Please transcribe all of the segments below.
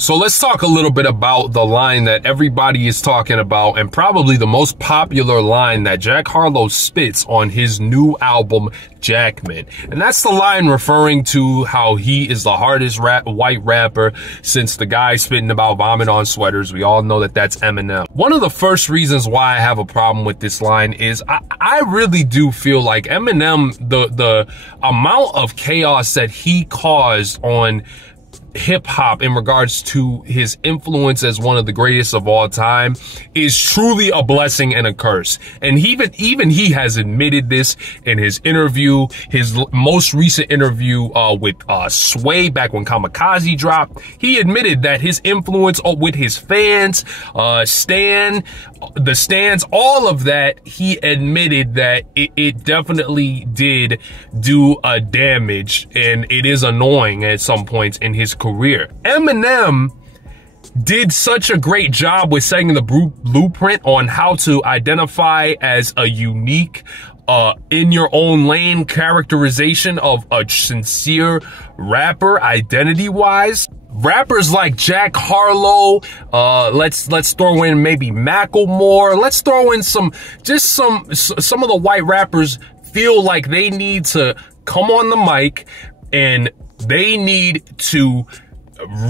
So let's talk a little bit about the line that everybody is talking about, and probably the most popular line that Jack Harlow spits on his new album, Jackman. And that's the line referring to how he is the hardest white rapper since the guy spitting about vomit on sweaters. We all know that that's Eminem. One of the first reasons why I have a problem with this line is I really do feel like Eminem, the amount of chaos that he caused on hip hop in regards to his influence as one of the greatest of all time is truly a blessing and a curse. And even he has admitted this in his interview, his most recent interview with Sway back when Kamikaze dropped. He admitted that his influence with his fans, the stands, all of that, he admitted that it definitely did do a damage, and it is annoying at some points in his career. Eminem did such a great job with setting the blueprint on how to identify as a unique, in your own lane characterization of a sincere rapper identity-wise. Rappers like Jack Harlow, let's throw in maybe Macklemore, let's throw in some of the white rappers feel like they need to come on the mic and they need to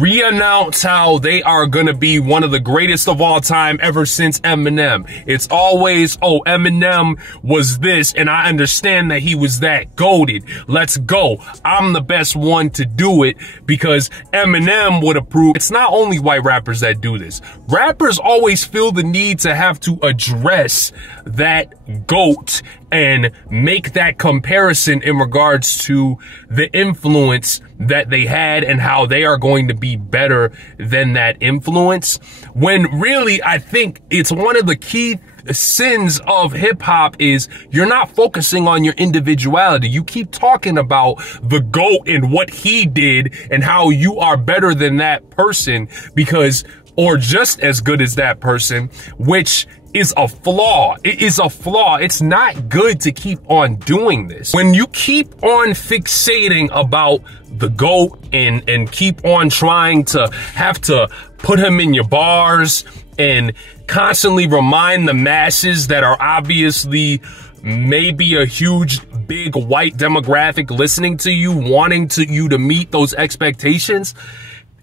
re-announce how they are gonna be one of the greatest of all time ever since Eminem. It's always, oh, Eminem was this, and I understand that he was that. Goated. Let's go. I'm the best one to do it because Eminem would approve. It's not only white rappers that do this. Rappers always feel the need to have to address that GOAT and make that comparison in regards to the influence that they had and how they are going to be better than that influence. When really, I think it's one of the key sins of hip hop is you're not focusing on your individuality. You keep talking about the GOAT and what he did and how you are better than that person because, or just as good as that person, which is a flaw. It is a flaw. It's not good to keep on doing this. When you keep on fixating about the GOAT and keep on trying to have to put him in your bars and constantly remind the masses that are obviously maybe a huge, big white demographic listening to you, wanting you to meet those expectations,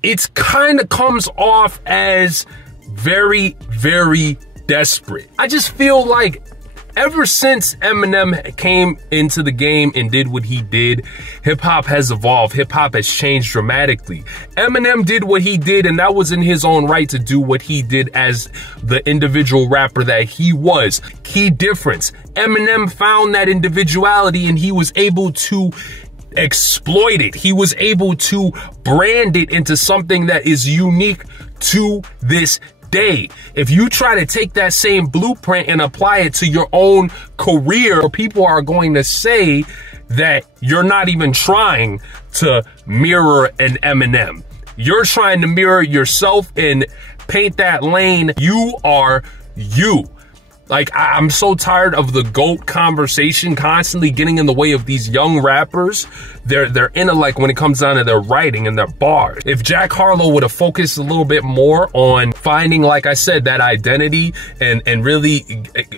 it's kind of comes off as very, very desperate. I just feel like ever since Eminem came into the game and did what he did, hip hop has evolved. Hip hop has changed dramatically. Eminem did what he did, and that was in his own right to do what he did as the individual rapper that he was. Key difference. Eminem found that individuality and he was able to exploit it. He was able to brand it into something that is unique to this day. If you try to take that same blueprint and apply it to your own career, people are going to say that you're not even trying to mirror an Eminem. You're trying to mirror yourself and paint that lane. You are you. Like, I'm so tired of the GOAT conversation constantly getting in the way of these young rappers. They're intellect when it comes down to their writing and their bars. If Jack Harlow would have focused a little bit more on finding, like I said, that identity and really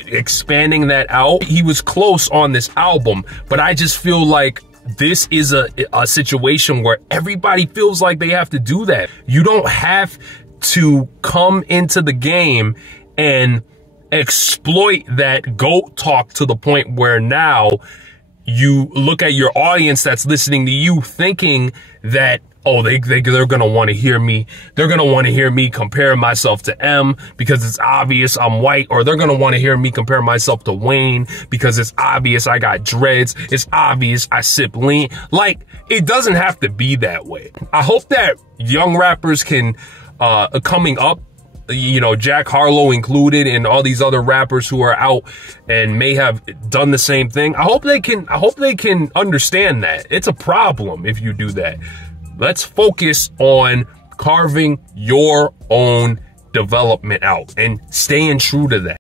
expanding that out, he was close on this album. But I just feel like this is a situation where everybody feels like they have to do that. You don't have to come into the game and exploit that GOAT talk to the point where now you look at your audience that's listening to you thinking that, oh, they're going to want to hear me. They're going to want to hear me compare myself to M because it's obvious I'm white, or they're going to want to hear me compare myself to Wayne because it's obvious I got dreads. It's obvious I sip lean. Like, it doesn't have to be that way. I hope that young rappers can, coming up, you know, Jack Harlow included and all these other rappers who are out and may have done the same thing. I hope they can understand that. It's a problem if you do that. Let's focus on carving your own development out and staying true to that.